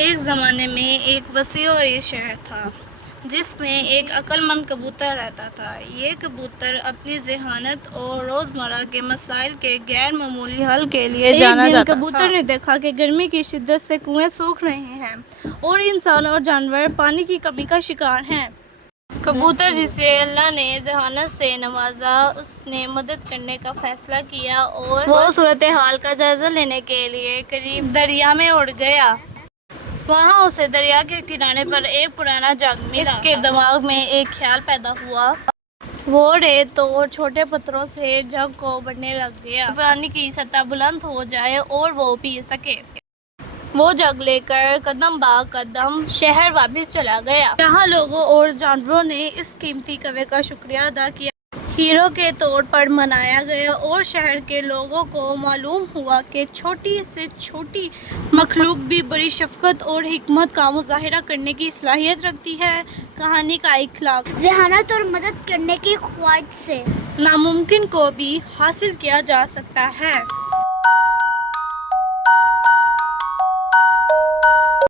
ایک زمانے میں ایک وسیع اور عریض شہر تھا جس میں ایک عقل مند کبوتر رہتا تھا۔ یہ کبوتر اپنی ذہانت اور روزمرہ کے مسائل کے غیر معمولی حل کے لیے جانا جاتا تھا۔ ایک دن کبوتر نے دیکھا کہ گرمی کی شدت سے کنویں سوکھ رہے ہیں اور انسان اور جانور پانی کی کمی کا شکار ہیں۔ کبوتر جسے اللہ نے ذہانت سے نوازا، اس نے مدد کرنے کا فیصلہ کیا اور وہ صورتحال کا جائزہ لینے کے لیے قریب دریا میں اڑ گیا۔ وہاں اسے دریا کے کنارے پر ایک پرانا جگ ملا۔ اس کے دماغ میں ایک خیال پیدا ہوا۔ وہ ریت اور چھوٹے پتھروں سے جگ کو بھرنے لگ گیا تاکہ پانی کی سطح بلند ہو جائے اور وہ پی سکے۔ وہ جگ لے کر قدم با قدم شہر واپس چلا گیا، جہاں لوگوں اور جانوروں نے اس قیمتی کنویں کا شکریہ ادا کیا، ہیرو کے طور پر منایا گیا اور شہر کے لوگوں کو معلوم ہوا کہ چھوٹی سے چھوٹی مخلوق بھی بڑی شفقت اور حکمت کا مظاہرہ کرنے کی صلاحیت رکھتی ہے۔ کہانی کا اخلاق: ذہانت اور مدد کرنے کی خواہش سے ناممکن کو بھی حاصل کیا جا سکتا ہے۔